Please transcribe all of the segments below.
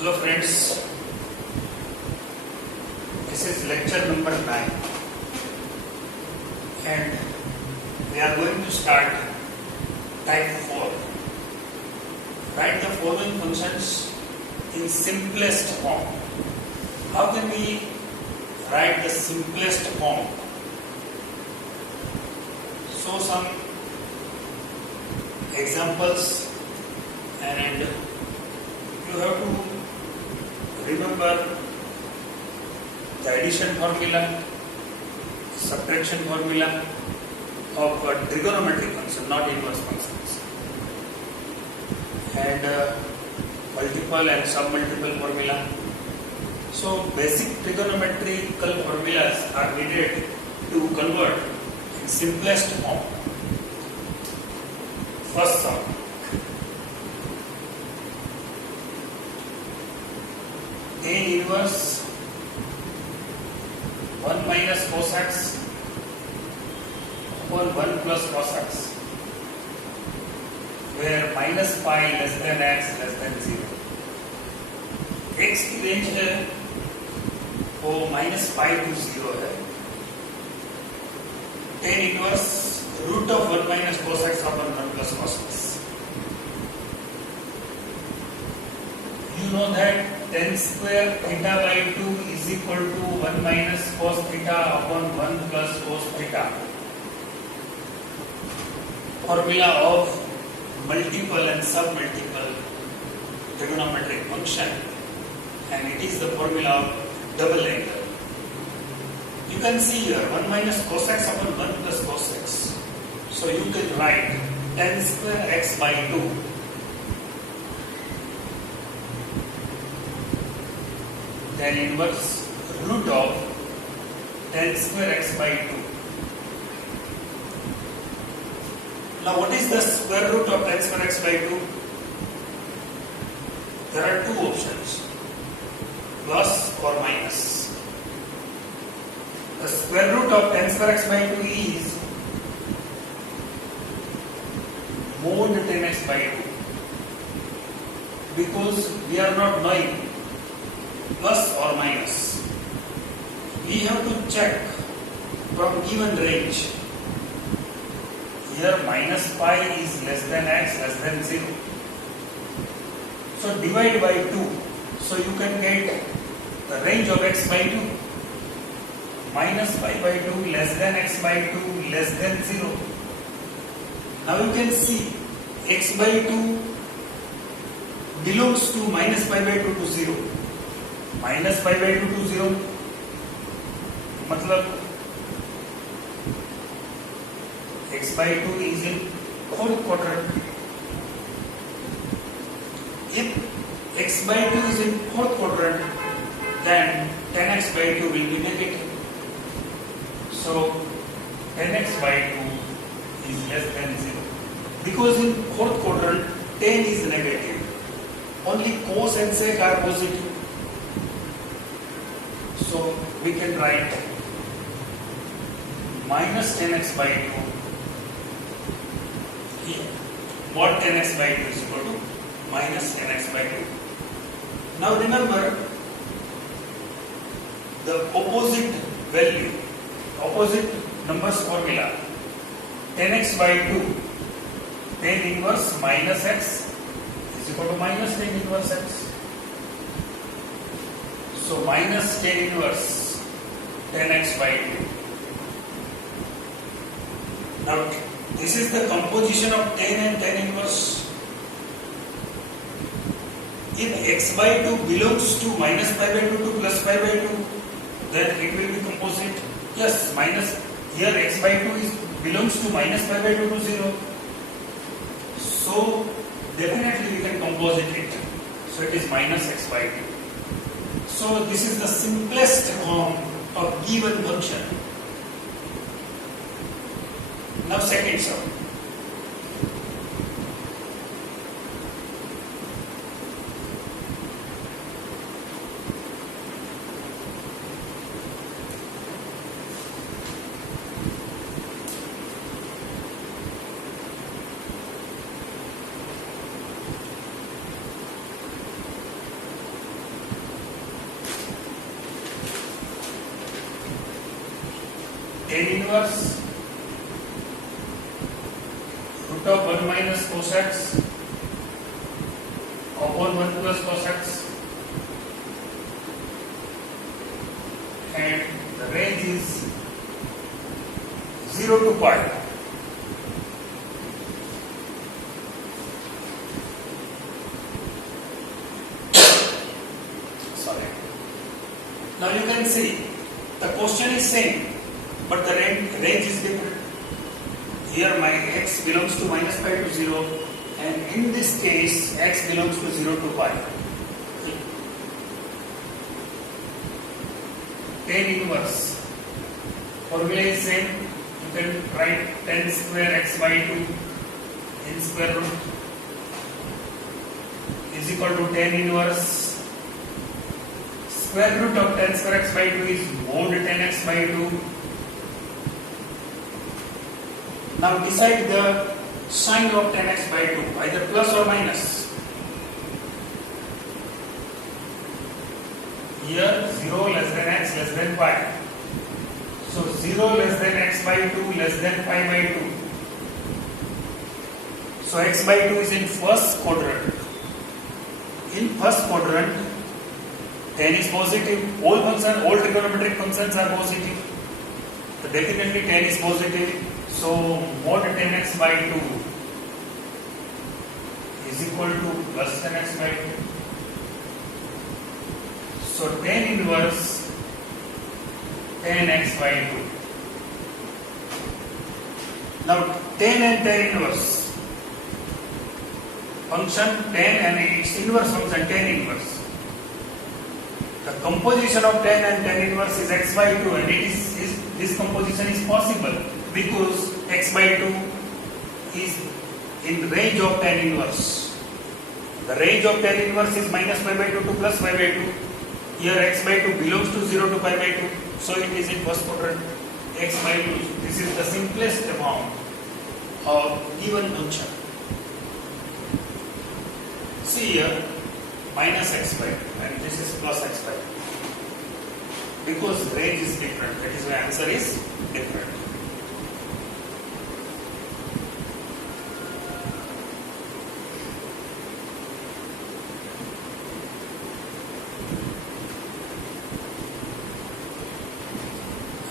Hello friends, this is lecture number 9 and we are going to start type 4. Write the following functions in simplest form. How can we write the simplest form? So some examples, and you have to remember the addition formula, subtraction formula of a trigonometric function, not inverse functions, and multiple and submultiple formula. So basic trigonometrical formulas are needed to convert in simplest form. First sum. Tan inverse 1 minus cos x upon 1 plus cos x, where minus pi less than x less than 0. x की range है वो minus pi to 0 है. tan inverse root of 1 minus cos x upon 1 plus cos x. You know that tan square theta by 2 is equal to 1 minus cos theta upon 1 plus cos theta. Formula of multiple and submultiple trigonometric function, and it is the formula of double angle. You can see here 1 minus cos x upon 1 plus cos x. So you can write tan square x by 2 tan inverse root of tan square x by 2. Now what is the square root of tan square x by 2? There are two options, plus or minus. The square root of tan square x by 2 is mod tan x by 2, because we are not knowing plus or minus. We have to check from given range. Here minus pi is less than x less than 0. So divide by 2. So you can get the range of x by 2. Minus pi by 2 less than x by 2 less than 0. Now you can see x by 2 belongs to minus pi by 2 to 0. Minus pi by 2 to 0 मतलब x by 2 is in fourth quadrant. If x by 2 is in fourth quadrant, then tan x by 2 will be negative. So tan x by 2 is less than 0. Because in fourth quadrant tan is negative, only cos and sec are positive. So we can write minus tan x by 2 here. Mod tan x by 2 is equal to minus tan x by 2. Now remember the opposite value, opposite numbers formula. Tan x by 2, tan inverse minus x is equal to minus tan inverse x. So minus tan inverse tan x by 2. Now this is the composition of tan and tan inverse. If x by 2 belongs to minus pi by 2 to plus pi by 2, then it will be composite. Yes, minus here x by 2 belongs to minus pi by 2 to 0. So definitely we can composite it. So it is minus x by 2. So this is the simplest form of given function. Now second sum. tan inverse root of 1 minus cos x upon 1 plus cos x, and the range is 0 to pi. Sorry. Now you can see the question is same, but the range is different. Here my x belongs to minus pi to 0, and in this case x belongs to 0 to pi. Tan inverse formula is same. You can write tan square x by 2 in square root is equal to tan inverse square root of tan square x by 2 is mod tan x by 2. Now decide the sign of tan x by 2, either plus or minus. Here 0 less than x less than pi. So 0 less than x by 2 less than pi by 2. So x by 2 is in first quadrant. In first quadrant, tan is positive. All trigonometric functions are positive. So definitely tan is positive. So mod tan x by 2 is equal to plus tan x by 2. So tan inverse tan x by 2. Now tan and tan inverse function tan and its inverse function tan inverse. The composition of tan and tan inverse is x by 2, and this composition is possible because x by 2 is in range of tan inverse. The range of tan inverse is minus pi by 2 to plus pi by 2. Here x by 2 belongs to 0 to pi by 2, so it is in first quadrant. X by 2. This is the simplest form of given function. See here, minus x by 2, and this is plus x by 2. Because range is different, that is why answer is different.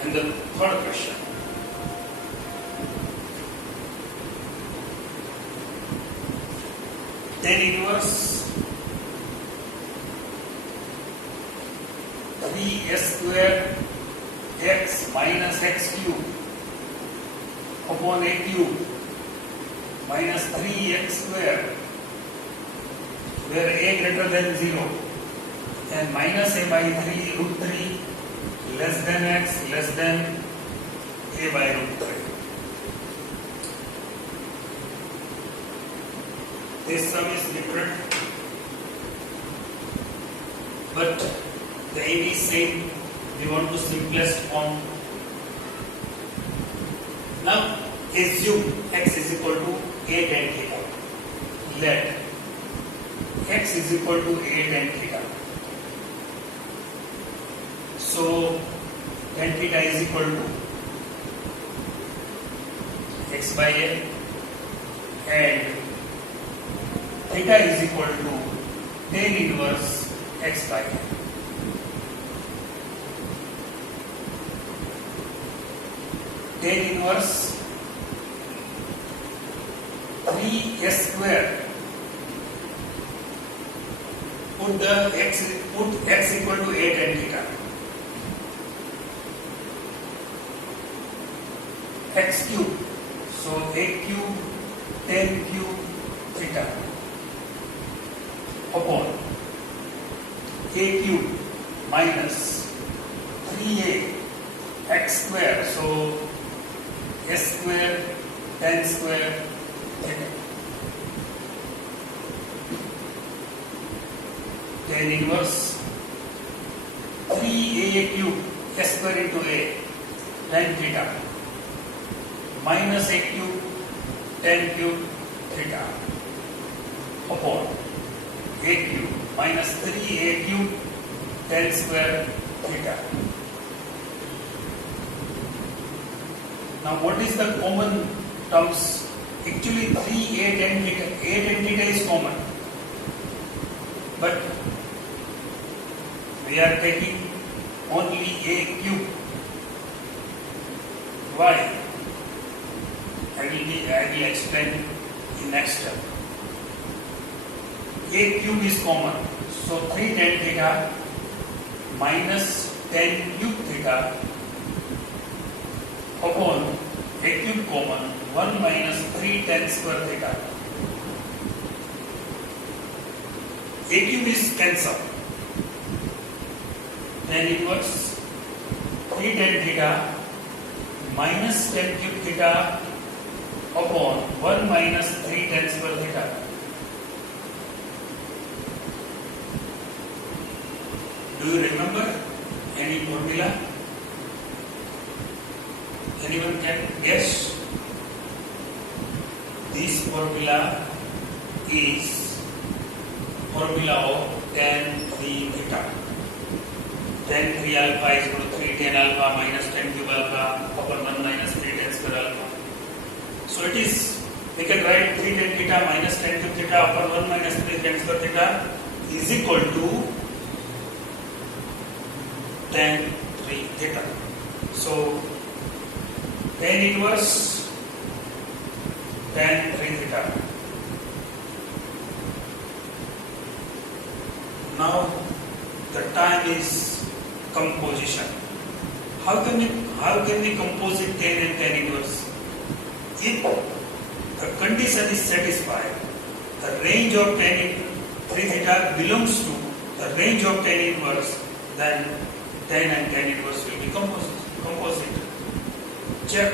And the third question. Tan inverse 3s square x minus x cube upon a cube minus 3x square where a greater than 0 and minus a by 3 root 3 less than x less than a by root 3. This sum is different, but the aim is same. We want to simplest form. Now assume x is equal to a tan theta. Let x is equal to a tan theta. So tan theta is equal to x by a, and theta is equal to tan inverse x by a. Tan inverse 3s square. Put x equal to a tan theta. X cube. So a cube tan cube theta upon a cube minus 3a x square. So s square tan square theta. Tan inverse 3a cube s square into a tan theta minus a cube tan cube theta upon a cube minus 3a cube tan square theta. Now what is the common terms? Actually 3 a tan theta. A tan theta is common. But we are taking only a cube. Why? I will explain in next step. A cube is common. So 3 tan theta minus tan cube theta upon a cube common 1 minus 3 tan square theta. A cube is cancelled. Tan inverse 3 tan theta minus tan cube theta upon 1 minus 3 tan square theta. Do you remember any formula? Anyone can guess? This formula is formula of tan 3 theta. Tan 3 alpha is equal to 3 tan alpha minus tan cube alpha upon 1 minus 3 tan square alpha. So it is, we can write 3 tan theta minus tan cube theta upon 1 minus 3 tan square theta is equal to tan 3 theta. So tan inverse tan 3 theta. Now the time is composition. How can we compose it tan and tan inverse? If the condition is satisfied, the range of tan 3 theta belongs to the range of tan inverse, then tan and tan inverse will be composite. Check.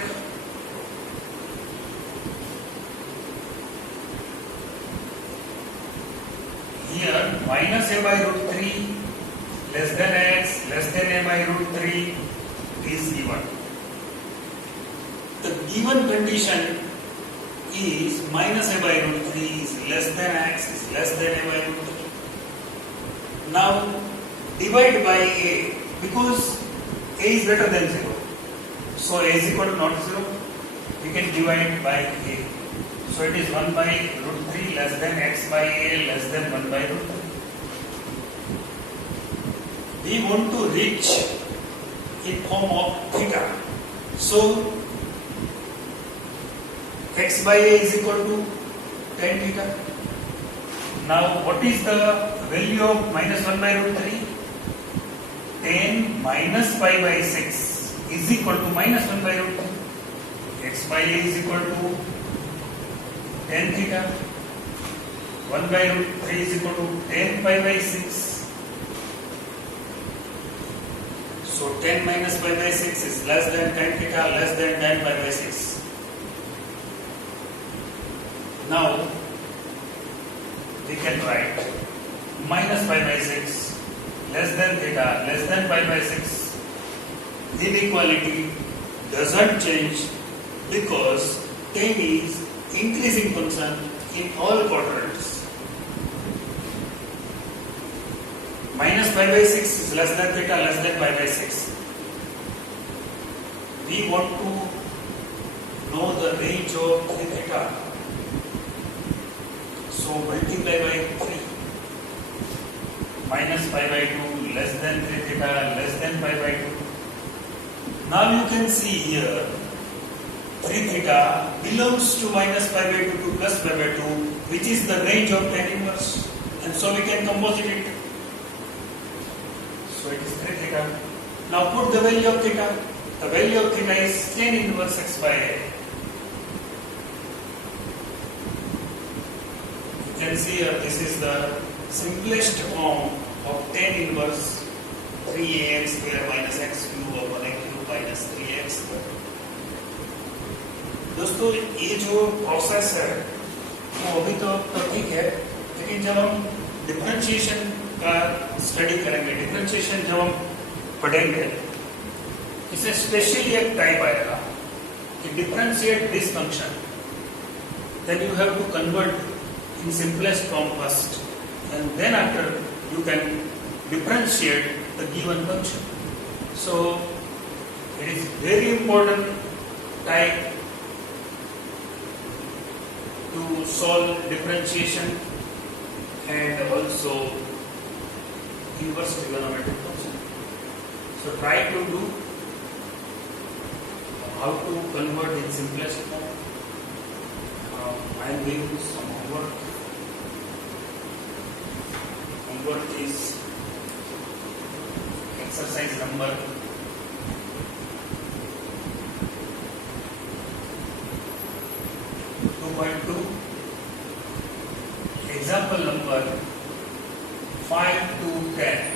Here minus a by root 3 less than x less than a by root 3 is given. The given condition is minus a by root 3 is less than x is less than a by root 3. Now divide by a, because a is greater than 0. So a is equal to not 0. We can divide by a. So it is 1 by root 3 less than x by a less than 1 by root 3. We want to reach in form of theta. So x by a is equal to tan theta. Now what is the value of minus 1 by root 3? Tan minus pi by 6 is equal to minus 1 by root 3. X by a is equal to tan theta. 1 by root 3 is equal to tan pi by 6. So tan minus pi by 6 is less than tan theta less than tan pi by 6. Now we can write minus pi by 6 less than theta less than pi by 6. Inequality doesn't change because tan is increasing function in all quadrants. Minus pi by 6 is less than theta less than pi by 6. We want to know the range of 3 theta. So multiply by 3. Minus pi by 2 less than 3 theta less than pi by 2. Now you can see here 3 theta belongs to minus pi by 2 to plus pi by 2, which is the range of tan inverse, and so we can composite it. So it is 3 theta. Now put the value of theta. The value of theta is tan inverse x by a. You can see here this is the simplest form of tan inverse 3ax square minus x cube upon a cube minus 3x square. दोस्तों ये जो process है वो अभी तो ठीक है, लेकिन जब हम डिफरेंशिएशन का स्टडी करेंगे, डिफरेंशिएशन जब हम पढ़ेंगे, इसे स्पेशली एक टाइप आएगा कि differentiate this function, then you have to convert in simplest form first and then after you can differentiate the given function. So it is very important type to solve differentiation and also inverse trigonometric function. So try to do how to convert in simplest form. I am going to some homework. Homework is exercise number 2.2. Example number 5 to 10.